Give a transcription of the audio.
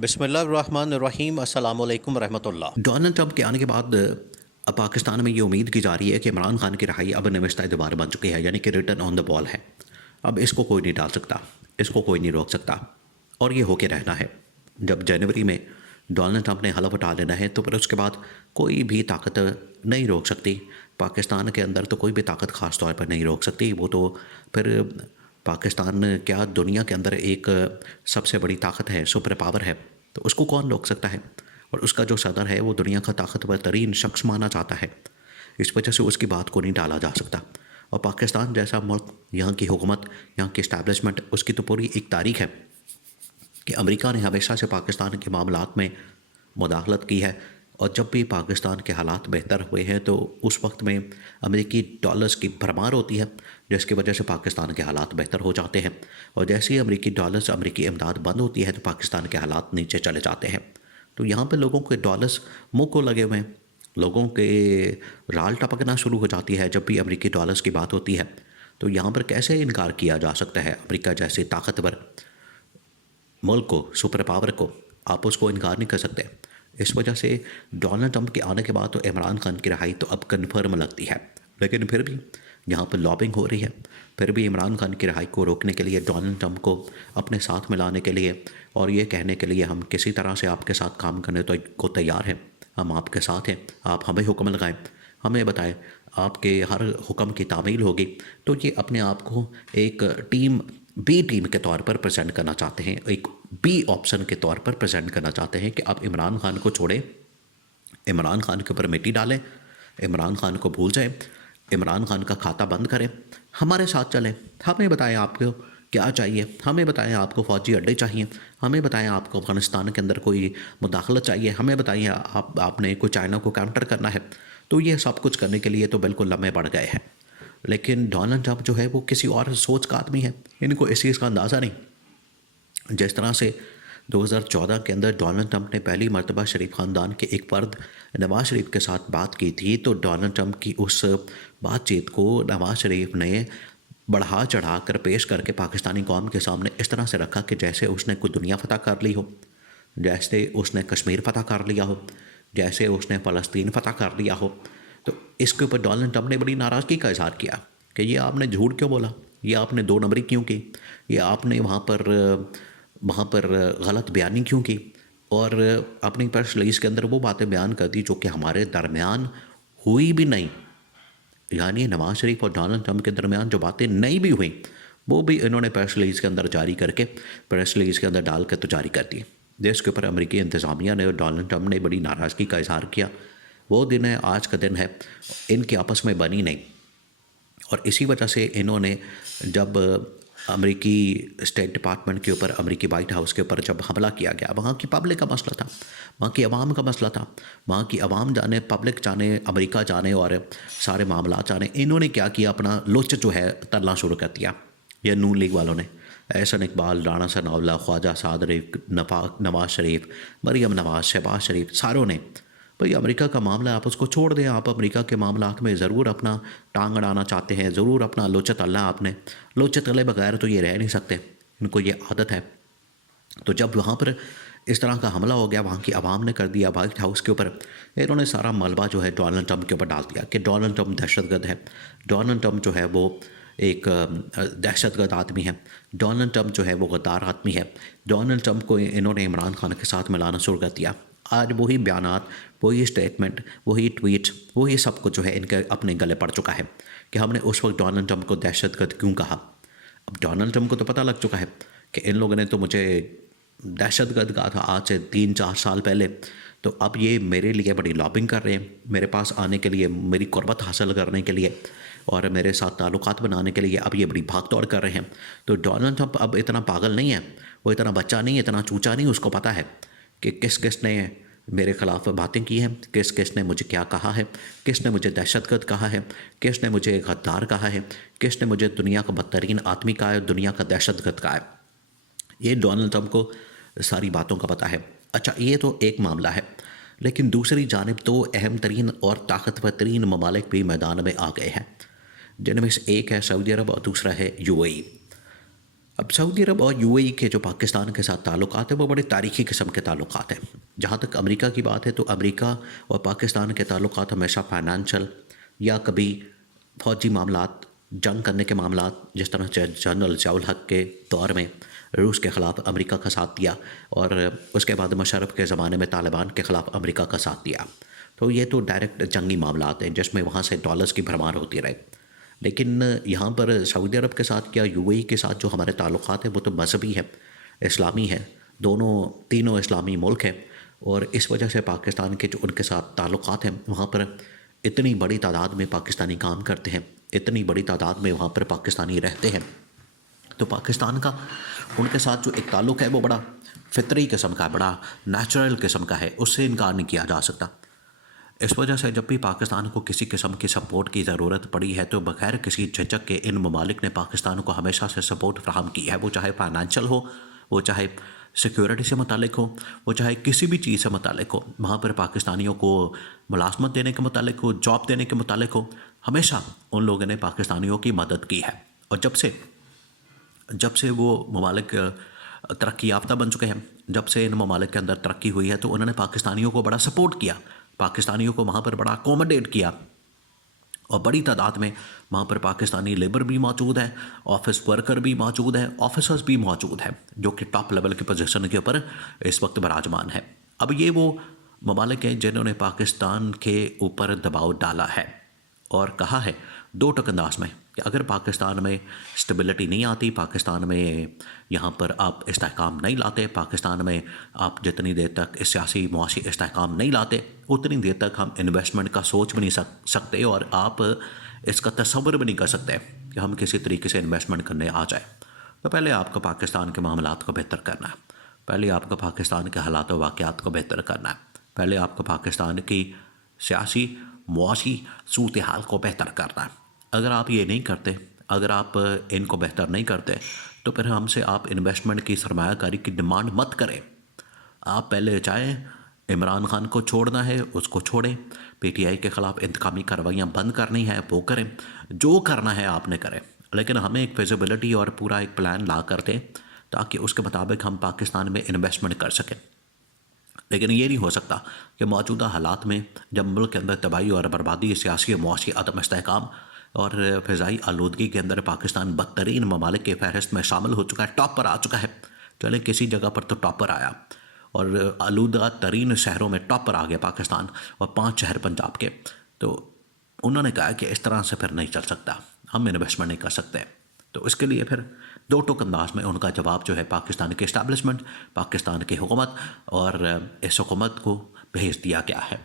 बिस्मिल्लाहिर्रहमानिर्रहीम अस्सलाम वालेकुम रहमतुल्लाह। डोनाल्ड ट्रंप के आने के बाद अब पाकिस्तान में ये उम्मीद की जा रही है कि इमरान खान की रहाई अब नविश्ता दोबारा बन चुकी है, यानी कि रिटर्न ऑन द बॉल है। अब इसको कोई नहीं टाल सकता, इसको कोई नहीं रोक सकता और ये होके रहना है। जब जनवरी में डोनाल्ड ट्रंप ने हलफ उठा लेना है तो फिर उसके बाद कोई भी ताकत नहीं रोक सकती। पाकिस्तान के अंदर तो कोई भी ताकत ख़ास तौर पर नहीं रोक सकती। वो तो फिर पाकिस्तान क्या दुनिया के अंदर एक सबसे बड़ी ताकत है, सुपर पावर है, तो उसको कौन रोक सकता है। और उसका जो सदर है वो दुनिया का ताकतवर तरीन शख्स माना जाता है, इस वजह से उसकी बात को नहीं टाला जा सकता। और पाकिस्तान जैसा मुल्क, यहाँ की हुकूमत, यहाँ की इस्टेब्लिशमेंट, उसकी तो पूरी एक तारीख है कि अमेरिका ने हमेशा से पाकिस्तान के मामलात में मुदाखलत की है। और जब भी पाकिस्तान के हालात बेहतर हुए हैं तो उस वक्त में अमेरिकी डॉलर्स की भरमार होती है, जिसकी वजह से पाकिस्तान के हालात बेहतर हो जाते हैं। और जैसे ही अमेरिकी डॉलर्स, अमेरिकी इमदाद बंद होती है तो पाकिस्तान के हालात नीचे चले जाते हैं। तो यहाँ पे लोगों के डॉलर्स मुंह को लगे हुए हैं, लोगों के राल टपकना शुरू हो जाती है जब भी अमेरिकी डॉलर्स की बात होती है। तो यहाँ पर कैसे इनकार किया जा सकता है अमेरिका जैसे ताकतवर मुल्क को, सुपर पावर को, आप उसको इनकार नहीं कर सकते। इस वजह से डोनाल्ड ट्रंप के आने के बाद तो इमरान खान की रहाई तो अब कन्फर्म लगती है। लेकिन फिर भी यहाँ पर लॉबिंग हो रही है, फिर भी इमरान खान की रहाई को रोकने के लिए, डोनाल्ड ट्रंप को अपने साथ मिलाने के लिए और ये कहने के लिए हम किसी तरह से आपके साथ काम करने को तैयार हैं, हम आपके साथ हैं, आप हमें हुक्म लगाएं, हमें बताएं, आपके हर हुक्म की तामील होगी। तो ये अपने आप को एक टीम, बी टीम के तौर पर प्रेजेंट करना चाहते हैं, एक बी ऑप्शन के तौर पर प्रेजेंट करना चाहते हैं कि आप इमरान खान को छोड़ें, इमरान खान के ऊपर मिट्टी डालें, इमरान खान को भूल जाएं, इमरान खान का खाता बंद करें, हमारे साथ चलें। हमें बताएं आपको क्या चाहिए, हमें बताएं आपको फ़ौजी अड्डे चाहिए, हमें बताएं आपको अफ़गानिस्तान के अंदर कोई मुदाखलत चाहिए, हमें बताइए आपने कोई चाइना को काउंटर करना है। तो ये सब कुछ करने के लिए तो बिल्कुल लम्हे बढ़ गए हैं। लेकिन डोनाल्ड ट्रंप जो है वो किसी और सोच का आदमी है, इनको इस चीज़ का अंदाज़ा नहीं। जिस तरह से 2014 के अंदर डोनाल्ड ट्रंप ने पहली मर्तबा शरीफ ख़ानदान के एक फ़र्द नवाज़ शरीफ के साथ बात की थी, तो डोनाल्ड ट्रंप की उस बातचीत को नवाज़ शरीफ ने बढ़ा चढ़ा कर पेश करके पाकिस्तानी कौम के सामने इस तरह से रखा कि जैसे उसने कोई दुनिया फ़तह कर ली हो, जैसे उसने कश्मीर फ़तह कर लिया हो, जैसे उसने फ़लस्तीन फ़तह कर लिया हो। तो इसके ऊपर डोनाल्ड ट्रंप ने बड़ी नाराज़गी का इजहार किया कि ये आपने झूठ क्यों बोला, ये आपने दो नंबरी क्यों की, ये आपने वहाँ पर गलत बयानी क्यों की, और अपनी प्रेस रिलीज़ के अंदर वो बातें बयान कर दी जो कि हमारे दरमियान हुई भी नहीं। यानी नवाज़ शरीफ और डोनाल्ड ट्रंप के दरमियान जो बातें नहीं भी हुई वो भी इन्होंने प्रेस रिलीज़ के अंदर जारी करके, प्रेस रिलीज़ के अंदर डाल कर तो जारी कर दी, जिसके ऊपर अमेरिकी इंतज़ामिया ने और डोनाल्ड ट्रंप ने बड़ी नाराज़गी का इजहार किया। वो दिन है, आज का दिन है, इनकी आपस में बनी नहीं। और इसी वजह से इन्होंने जब अमेरिकी स्टेट डिपार्टमेंट के ऊपर, अमेरिकी वाइट हाउस के ऊपर जब हमला किया गया, वहाँ की पब्लिक का मसला था, वहाँ की आवाम का मसला था, वहाँ की आवाम जाने, पब्लिक जाने, अमेरिका जाने और सारे मामला जाने, इन्होंने क्या किया, अपना लोच जो है तलना शुरू कर दिया। यह नून लीग वालों ने, एहसन इकबाल, राना सनाउल्लाह, ख्वाजा सादर, नवाज़ शरीफ, मरीम नवाज़, शहबाज शरीफ, सारों ने, भाई अमेरिका का मामला आप उसको छोड़ दें, आप अमेरिका के मामलात में ज़रूर अपना टांग अड़ाना चाहते हैं, ज़रूर अपना लोचा तलना, आपने लोचे तले बगैर तो ये रह नहीं सकते, इनको ये आदत है। तो जब वहाँ पर इस तरह का हमला हो गया, वहाँ की आवाम ने कर दिया वाइट हाउस के ऊपर, इन्होंने सारा मलबा जो है डोनाल्ड ट्रंप के ऊपर डाल दिया कि डोनाल्ड ट्रंप दहशतगर्द है, डोनाल्ड ट्रंप जो है वो एक दहशतगर्द आदमी है, डोनाल्ड ट्रंप जो है वो गद्दार आदमी है। डोनाल्ड ट्रंप को इन्होंने इमरान खान के साथ मिलाना शुरू कर दिया। आज वही बयानात, वही स्टेटमेंट, वही ट्वीट, वही सब कुछ जो है इनके अपने गले पड़ चुका है कि हमने उस वक्त डोनाल्ड ट्रंप को दहशतगर्द क्यों कहा। अब डोनाल्ड ट्रंप को तो पता लग चुका है कि इन लोगों ने तो मुझे दहशतगर्द कहा था आज से 3-4 साल पहले, तो अब ये मेरे लिए बड़ी लॉबिंग कर रहे हैं, मेरे पास आने के लिए, मेरी कुर्बत हासिल करने के लिए और मेरे साथ ताल्लुकात बनाने के लिए अब ये बड़ी भाग दौड़ कर रहे हैं। तो डोनाल्ड ट्रंप अब इतना पागल नहीं है, वो इतना बच्चा नहीं, इतना चूचा नहीं, उसको पता है कि किस किस ने मेरे ख़िलाफ़ बातें की हैं, किस किस ने मुझे क्या कहा है, किस ने मुझे दहशतगर्द कहा है, किस ने मुझे गद्दार कहा है, किस ने मुझे दुनिया का बदतरीन आदमी कहा है, दुनिया का दहशतगर्द कहा है। ये डोनाल्ड ट्रंप को सारी बातों का पता है। अच्छा, ये तो एक मामला है, लेकिन दूसरी जानिब तो अहम तरीन और ताकतवर तरीन ममालिक भी मैदान में आ गए हैं, जिनमें से एक है सऊदी अरब और दूसरा है यूएई। अब सऊदी अरब और यूएई के जो पाकिस्तान के साथ ताल्लुकात हैं वो बड़े तारीखी किस्म के ताल्लुकात हैं। जहाँ तक अमेरिका की बात है तो अमेरिका और पाकिस्तान के ताल्लुकात हमेशा फाइनेंशियल या कभी फौजी मामलात, जंग करने के मामलात, जिस तरह से जनरल ज़ियाउल हक के दौर में रूस के ख़िलाफ़ अमेरिका का साथ दिया और उसके बाद मुशर्रफ के ज़माने में तालिबान के ख़िलाफ़ अमेरिका का साथ दिया। तो ये तो डायरेक्ट जंगी मामलात हैं जिसमें वहाँ से डॉलर्स की भरमार होती रहे। लेकिन यहाँ पर सऊदी अरब के साथ या यूएई के साथ जो हमारे ताल्लुकात हैं वो तो मजहबी है, इस्लामी है, तीनों इस्लामी मुल्क हैं। और इस वजह से पाकिस्तान के जो उनके साथ ताल्लुकात हैं वहाँ पर इतनी बड़ी तादाद में पाकिस्तानी काम करते हैं, इतनी बड़ी तादाद में वहाँ पर पाकिस्तानी रहते हैं, तो पाकिस्तान का उनके साथ जो एक ताल्लुक़ है वो बड़ा फितरी किस्म का, बड़ा नेचुरल किस्म का है, उससे इनकार नहीं किया जा सकता। इस वजह से जब भी पाकिस्तान को किसी किस्म की सपोर्ट की ज़रूरत पड़ी है तो बगैर किसी झिझक के इन ममालिक ने पाकिस्तान को हमेशा से सपोर्ट फ्राहम की है। वो चाहे फाइनेंशियल हो, वो चाहे सिक्योरिटी से मुतालिक हो, वो चाहे किसी भी चीज़ से मुतालिक हो, वहाँ पर पाकिस्तानियों को मुलाजमत देने के मुतालिक हो, जॉब देने के मुतालिक हो, हमेशा उन लोगों ने पाकिस्तानियों की मदद की है। और जब से वो ममालिक तरक्की याफ्ता बन चुके हैं, जब से इन ममालिक के अंदर तरक्की हुई है तो उन्होंने पाकिस्तानियों को बड़ा सपोर्ट किया, पाकिस्तानियों को वहाँ पर बड़ा अकोमोडेट किया। और बड़ी तादाद में वहाँ पर पाकिस्तानी लेबर भी मौजूद है, ऑफिस वर्कर भी मौजूद है, ऑफिसर्स भी मौजूद हैं जो कि टॉप लेवल की पोजीशन के ऊपर इस वक्त विराजमान है। अब ये वो ममालिक हैं जिन्होंने पाकिस्तान के ऊपर दबाव डाला है और कहा है दो टक अंदाज में कि अगर पाकिस्तान में स्टेबिलिटी नहीं आती, पाकिस्तान में यहाँ पर आप इस्तेहकाम नहीं लाते, पाकिस्तान में आप जितनी देर तक सियासी मुआशी इस्तेहकाम नहीं लाते उतनी देर तक हम इन्वेस्टमेंट का सोच भी नहीं सकते और आप इसका तस्वर भी नहीं कर सकते कि हम किसी तरीके से इन्वेस्टमेंट करने आ जाए। तो पहले आपको पाकिस्तान के मामलात को बेहतर करना है, पहले आपको पाकिस्तान के हालात व वाक़यात को बेहतर करना है, पहले आपको पाकिस्तान की सियासी मुआशी सूरत हाल को बेहतर करना है। अगर आप ये नहीं करते, अगर आप इनको बेहतर नहीं करते तो फिर हमसे आप इन्वेस्टमेंट की सरमायाकारी की डिमांड मत करें। आप पहले चाहें इमरान खान को छोड़ना है उसको छोड़ें, पीटीआई के ख़िलाफ़ इंतकामी कार्रवाइयाँ बंद करनी है वो करें, जो करना है आपने करें, लेकिन हमें एक फिजिबिलिटी और पूरा एक प्लान ला कर दें ताकि उसके मुताबिक हम पाकिस्तान में इन्वेस्टमेंट कर सकें। लेकिन ये नहीं हो सकता कि मौजूदा हालात में जब मुल्क के अंदर तबाही और बर्बादी, सियासी और मुआशी अदम इस्तेहकाम और फ़िज़ाई आलूदगी के अंदर पाकिस्तान बदतरीन ममालिक के फहरिस्त में शामिल हो चुका है, टॉप पर आ चुका है। चले किसी जगह पर तो टॉप पर आया और आलूदा तरीन शहरों में टॉप पर आ गया पाकिस्तान और 5 शहर पंजाब के। तो उन्होंने कहा कि इस तरह से फिर नहीं चल सकता, हम इन्वेस्टमेंट नहीं कर सकते। तो इसके लिए फिर दो टोक अंदाज में उनका जवाब जो है पाकिस्तान के इस्टेब्लिशमेंट, पाकिस्तान की हुकूमत और इस हुकूमत को भेज दिया गया है।